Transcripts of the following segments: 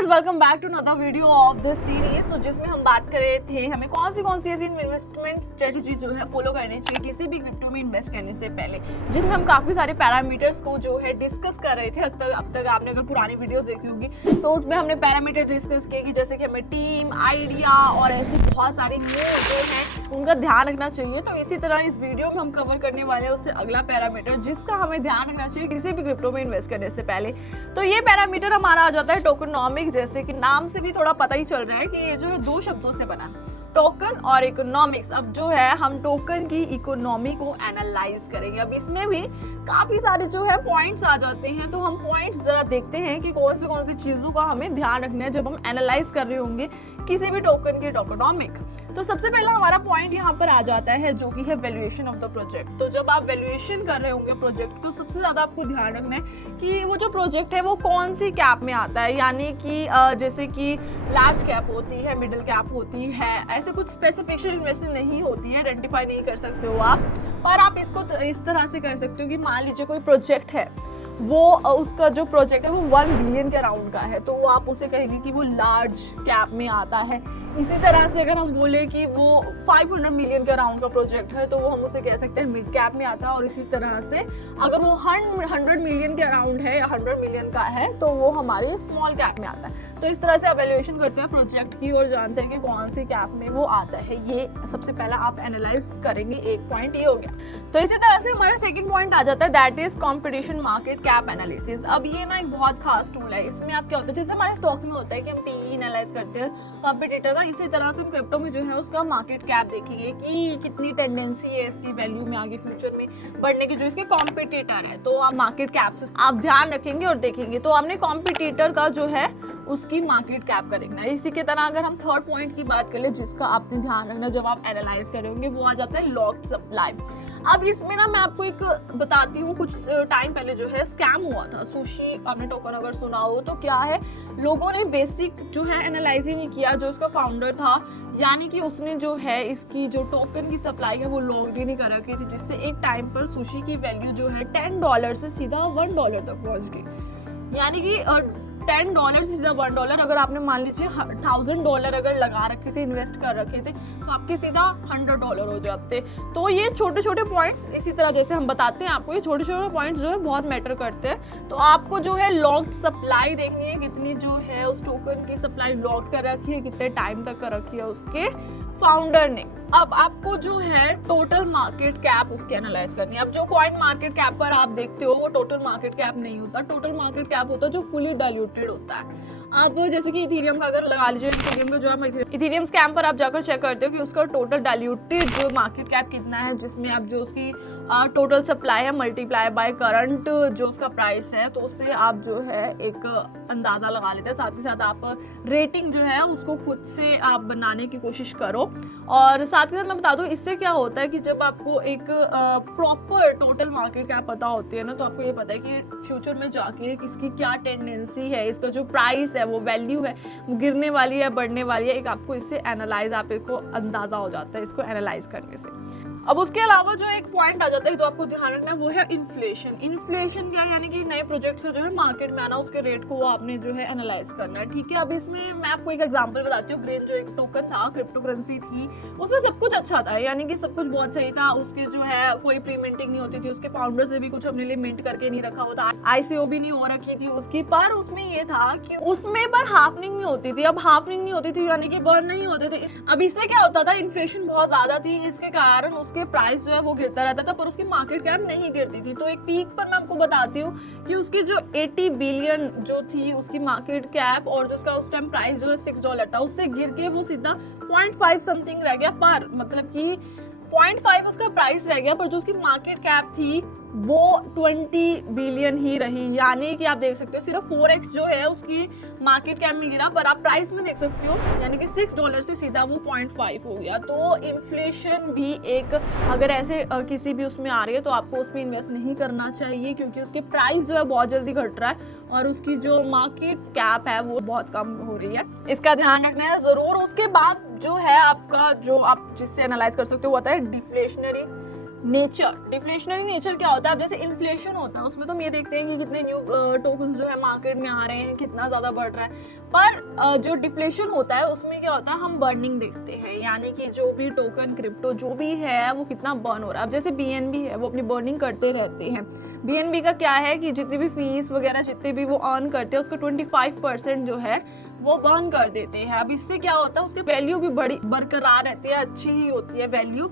Viewers, welcome back to another video of this series. जिसमें हम बात कर रहे थे हमें कौन सी ऐसी इन्वेस्टमेंट स्ट्रेटजी जो है फॉलो करनी चाहिए किसी भी क्रिप्टो में इन्वेस्ट करने से पहले, जिसमें हम काफी सारे पैरामीटर्स को जो है डिस्कस कर रहे थे। अब तक आपने अगर पुरानी वीडियोस देखी होगी तो उसमें हमने पैरामीटर डिस्कस किए कि जैसे कि हमें टीम, आइडिया और ऐसी बहुत सारी न्यूज़ जो है उनका ध्यान रखना चाहिए। तो इसी तरह इस वीडियो में हम कवर करने वाले हैं उससे अगला पैरामीटर जिसका हमें ध्यान रखना चाहिए किसी भी क्रिप्टो में इन्वेस्ट करने से पहले। तो ये पैरामीटर हमारा आ जाता है टोकनॉमिक्स। जैसे कि नाम से भी थोड़ा पता ही चल रहा है कि ये जो है दो शब्दों से बना, टोकन और इकोनॉमिक्स। अब जो है हम टोकन की इकोनॉमी को एनालाइज करेंगे। अब इसमें भी काफी सारे जो है पॉइंट्स आ जाते हैं, तो हम पॉइंट्स जरा देखते हैं कि कौन सी चीजों का हमें ध्यान रखना है जब हम एनालाइज कर रहे होंगे किसी भी टोकन की टोकनॉमिक। तो सबसे पहला हमारा पॉइंट यहाँ पर आ जाता है जो कि है वैल्यूएशन ऑफ द प्रोजेक्ट। तो जब आप वैल्यूएशन कर रहे होंगे प्रोजेक्ट, तो सबसे ज्यादा आपको ध्यान रखना है कि वो जो प्रोजेक्ट है वो कौन सी कैप में आता है। यानी कि जैसे कि लार्ज कैप होती है, मिडिल कैप होती है, ऐसे कुछ स्पेसिफिकेशन इन्वेस्टमेंट नहीं होती है, आइडेंटिफाई नहीं कर सकते हो आप। पर आप इसको इस तरह से कर सकते हो कि मान लीजिए कोई प्रोजेक्ट है, वो उसका जो प्रोजेक्ट है वो 1 बिलियन के अराउंड का है, तो वो आप उसे कहेंगे कि वो लार्ज कैप में आता है। इसी तरह से अगर हम बोले कि वो 500 मिलियन के अराउंड का प्रोजेक्ट है, तो वो हम उसे कह सकते हैं मिड कैप में आता है। और इसी तरह से अगर वो 100 मिलियन के अराउंड है या 100 मिलियन का है, तो वो हमारे स्मॉल कैप में आता है। तो इस तरह से एवेल्युएशन करते हैं प्रोजेक्ट की और जानते हैं कि कौन सी कैप में वो आता है। ये सबसे पहला आप एनालाइज करेंगे, एक पॉइंट ये हो गया। तो इसी तरह से हमारा सेकंड पॉइंट आ जाता है, that is competition market cap analysis. अब ये ना एक बहुत खास टूल है। इसमें आप क्या होता है, जैसे हमारे स्टॉक में होता है कि हम पीई एनालाइज करते हैं कॉम्पिटिटर का, इसी तरह से हम क्रिप्टो में जो है उसका मार्केट कैप देखेंगे कि कितनी टेंडेंसी है इसकी वैल्यू में आगे फ्यूचर में बढ़ने की, जो इसके कॉम्पिटिटर है। तो आप मार्केट कैप से आप ध्यान रखेंगे और देखेंगे। तो हमने कॉम्पिटिटर का जो है उसकी मार्केट कैप का देखना है। इसी की तरह अगर हम थर्ड पॉइंट की बात करें जिसका आपने ध्यान रखना जब आप एनालाइज करेंगे, वो आ जाता है लॉक्ड सप्लाई। अब इसमें ना मैं आपको एक बताती हूँ, कुछ टाइम पहले जो है स्कैम हुआ था। सुशी आपने टोकन अगर सुना हो तो क्या है, लोगों ने बेसिक जो है एनालाइज ही नहीं किया। जो उसका फाउंडर था, यानी कि उसने जो है इसकी जो टोकन की सप्लाई है वो लॉक्ड ही नहीं कर रखी थी, जिससे एक टाइम पर सुशी की वैल्यू जो है $10 से सीधा $1 तक पहुंच गई। यानी कि $10 से सीधा $1। अगर आपने मान लीजिए $1000 अगर लगा रखे थे, इन्वेस्ट कर रखे थे, तो आपके सीधा $100 हो जाते। तो ये छोटे छोटे पॉइंट्स, इसी तरह जैसे हम बताते हैं आपको, ये छोटे छोटे पॉइंट्स जो है बहुत मैटर करते हैं। तो आपको जो है लॉक्ड सप्लाई देखनी है, कितनी जो है उस टोकन की सप्लाई लॉक कर रखी है, कितने टाइम तक कर रखी है उसके फाउंडर ने। अब आपको जो है टोटल मार्केट कैप उसकी एनालाइज करनी है। अब जो कॉइन मार्केट कैप पर आप देखते हो वो टोटल मार्केट कैप नहीं होता। टोटल मार्केट कैप होता है जो फुली डाइल्यूटेड होता है। अब जैसे कि इथेरियम का अगर लगा लीजिए, इथेरियम का जो है इथेरियम स्कैम पर आप जाकर चेक करते हो कि उसका टोटल डाइल्यूटेड जो मार्केट कैप कितना है, जिसमें आप जो उसकी टोटल सप्लाई है मल्टीप्लाई बाय करंट जो उसका प्राइस है, तो उससे आप जो है एक अंदाजा लगा लेते हैं। साथ ही साथ आप रेटिंग जो है उसको खुद से आप बनाने की कोशिश करो। और साथ ही साथ मैं बता दूं, इससे क्या होता है कि जब आपको एक प्रॉपर टोटल मार्केट कैप पता होती है ना, तो आपको ये पता है कि फ्यूचर में जाके इसकी क्या टेंडेंसी है, इसका जो प्राइस है, वो वैल्यू है, वो गिरने वाली है, बढ़ने वाली है। एक आपको इससे एनालाइज, आप को अंदाजा हो जाता है इसको एनालाइज करने से। अब उसके अलावा जो एक पॉइंट आ जाता है तो आपको ध्यान रखना है, वो है इन्फ्लेशन। इन्फ्लेशन क्या है, यानी कि नए प्रोजेक्ट से जो है मार्केट में आना, उसके रेट को आपने जो है एनालाइज करना है। ठीक है, अब इसमें मैं आपको एक एग्जांपल बताती हूँ। ग्रेन जो एक टोकन था, क्रिप्टो करेंसी थी, उसमें सब कुछ अच्छा था, यानी कि सब कुछ बहुत सही था। उसके जो है कोई प्री मिंटिंग नहीं होती थी, उसके फाउंडर से भी कुछ अपने लिए मिंट करके नहीं रखा होता, ICO भी नहीं हो रखी थी उसकी। पर उसमें ये था कि उसमें पर हाफनिंग नहीं होती थी। अब हाफनिंग नहीं होती थी यानी कि बर्न नहीं होते थे। अब इससे क्या होता था, इन्फ्लेशन बहुत ज्यादा थी, इसके कारण उसके प्राइस जो है वो गिरता रहता था, पर उसकी मार्केट कैप नहीं गिरती थी। तो एक पीक पर मैं आपको बताती हूँ कि उसकी जो 80 बिलियन जो थी उसकी मार्केट कैप, और जो उसका उस टाइम प्राइस जो है $6 था, उससे गिर के वो सीधा 0.5 समथिंग रह गया। पर मतलब कि 0.5 उसका प्राइस रह गया, पर जो उसकी मार्केट कैप थी वो 20 बिलियन ही रही। यानी कि आप देख सकते हो सिर्फ 4x जो है उसकी मार्केट कैप में गिरा, पर आप प्राइस में देख सकते हो यानी कि $6 से सीधा वो 0.5 हो गया। तो इन्फ्लेशन भी एक, अगर ऐसे किसी भी उसमें आ रही है तो आपको उसमें इन्वेस्ट नहीं करना चाहिए, क्योंकि उसके प्राइस जो है बहुत जल्दी घट रहा है और उसकी जो मार्केट कैप है वो बहुत कम हो रही है। इसका ध्यान रखना है जरूर। उसके बाद जो है आपका, जो आप जिससे एनालाइज कर सकते हो, वो होता है डिफ्लेशनरी नेचर, डिफ्लेशनरी नेचर क्या होता है? अब जैसे इन्फ्लेशन होता है उसमें तो हम ये देखते हैं कि कितने न्यू टोकन्स जो है मार्केट में आ रहे हैं, कितना ज़्यादा बढ़ रहा है। पर जो डिफ्लेशन होता है उसमें क्या होता है, हम बर्निंग देखते हैं, यानी कि जो भी टोकन क्रिप्टो जो भी है वो कितना बर्न हो रहा है। अब जैसे BNB है वो अपनी बर्निंग करते रहते हैं। BNB का क्या है कि जितनी भी फीस वगैरह जितने भी वो अर्न करते हैं उसका 25% जो है वो बर्न कर देते हैं। अब इससे क्या होता है, उसकी वैल्यू भी बड़ी बरकरार रहती है, अच्छी ही होती है वैल्यू।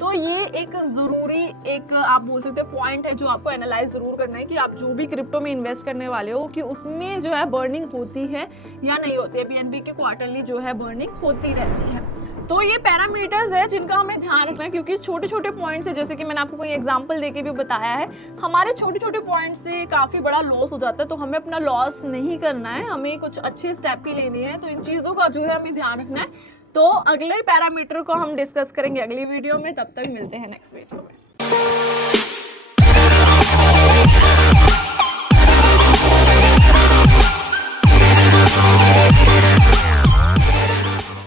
तो ये एक ज़रूरी एक आप बोल सकते हैं पॉइंट है जो आपको एनालाइज ज़रूर करना है कि आप जो भी क्रिप्टो में इन्वेस्ट करने वाले हो कि उसमें जो है बर्निंग होती है या नहीं होती है। BNB की क्वार्टरली जो है बर्निंग होती रहती है। तो ये पैरामीटर्स है जिनका हमें ध्यान रखना है, क्योंकि छोटे छोटे पॉइंट्स है, जैसे कि मैंने आपको कोई एग्जांपल देके भी बताया है, हमारे छोटे छोटे पॉइंट से काफ़ी बड़ा लॉस हो जाता है। तो हमें अपना लॉस नहीं करना है, हमें कुछ अच्छे स्टेप ही लेने हैं। तो इन चीज़ों का जो है हमें ध्यान रखना है। तो अगले पैरामीटर को हम डिस्कस करेंगे अगली वीडियो में। तब तक मिलते हैं नेक्स्ट वीडियो में।